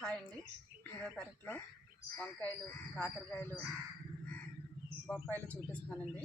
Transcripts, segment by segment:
Hi అండి. ఈరోజు పెరట్లో వంకాయలు, కాకరకాయలు, బొప్పాయిలు చూపిస్తానండి.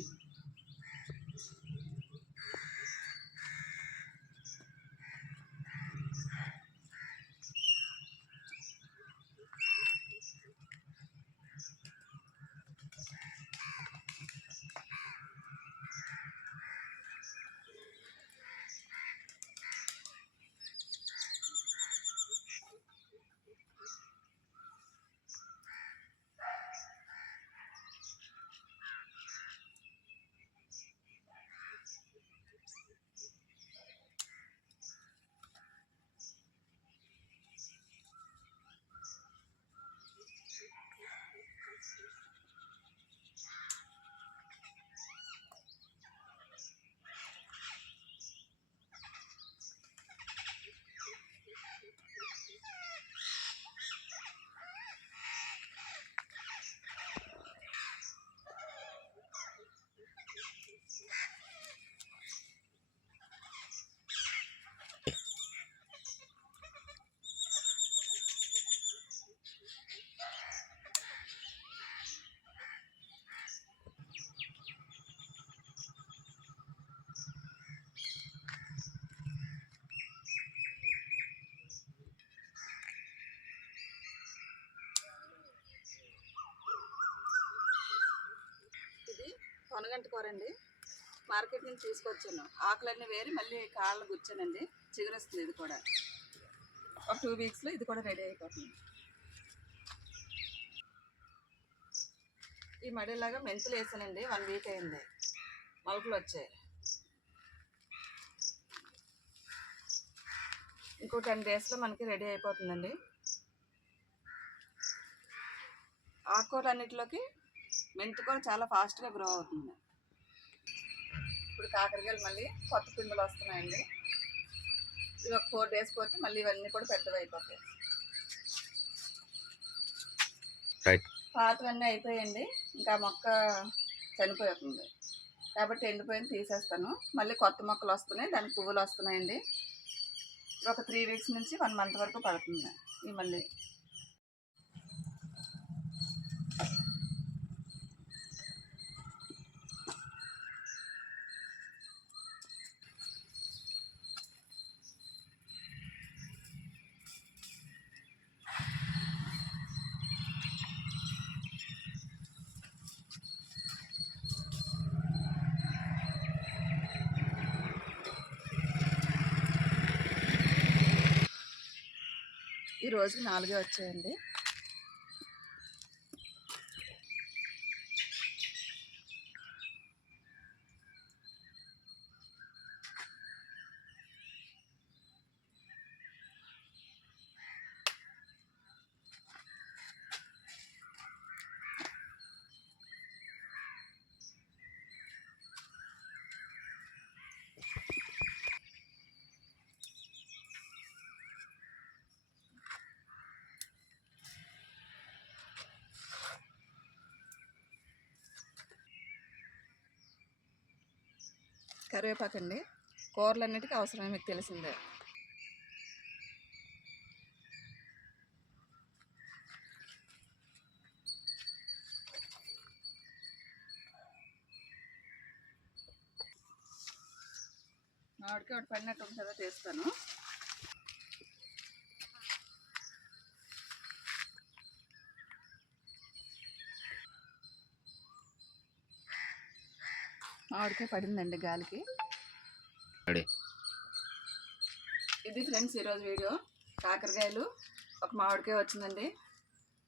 పొనగంటి కూర అండి. మార్కెట్ నుంచి తీసుకొచ్చాను. ఆకులన్నీ వేరి మళ్ళీ కాళ్ళు గుచ్చానండి. చిగురొస్తుంది. ఇది కూడా ఒక 2 వీక్స్లో ఇది కూడా రెడీ అయిపోతుంది. ఈ మడిలాగా మెంతులు వేసానండి. 1 వీక్ అయింది. మొలకలు వచ్చాయి. ఇంకో 10 డేస్లో మనకి రెడీ అయిపోతుందండి. ఆకుకూరలన్నిటిలోకి మెంతి కూడా చాలా ఫాస్ట్గా గ్రో అవుతుంది. ఇప్పుడు కాకరకాయలు మళ్ళీ కొత్త పిందులు వస్తున్నాయండి. ఇవి ఒక 4 డేస్ పోతే మళ్ళీ ఇవన్నీ కూడా పెద్దవి అయిపోతాయి. పాతవన్నీ అయిపోయాయండి. ఇంకా మొక్క చనిపోతుంది కాబట్టి ఎండిపోయింది తీసేస్తాను. మళ్ళీ కొత్త మొక్కలు వస్తున్నాయి. దానికి పువ్వులు వస్తున్నాయండి. ఒక 3 వీక్స్ నుంచి 1 మంత్ వరకు పడుతుంది. ఈ మళ్ళీ ఈ రోజు 4 వచ్చాయండి. కరివేపాకండి. కూరలన్నిటికీ అవసరమే, మీకు తెలిసిందే. మామిడికి ఒకటి పడినట్టు ఉంటుందో తీస్తాను. మామిడికాయ పడిందండి గాలికి. ఇది ఫ్రెండ్స్ ఈరోజు వీడియో. కాకరకాయలు, ఒక మామిడికాయ వచ్చిందండి.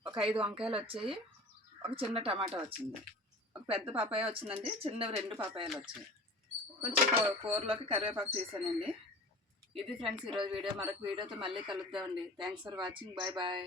ఒక 5 వంకాయలు వచ్చాయి. ఒక చిన్న టమాటా వచ్చింది. ఒక పెద్ద పాపాయ వచ్చిందండి. చిన్నవి 2 పాపాయాలు వచ్చాయి. కొంచెం కూరలోకి కరివేపాకు తీసానండి. ఇది ఫ్రెండ్స్ ఈరోజు వీడియో. మరొక వీడియోతో మళ్ళీ కలుద్దామండి. Thanks for watching. Bye bye.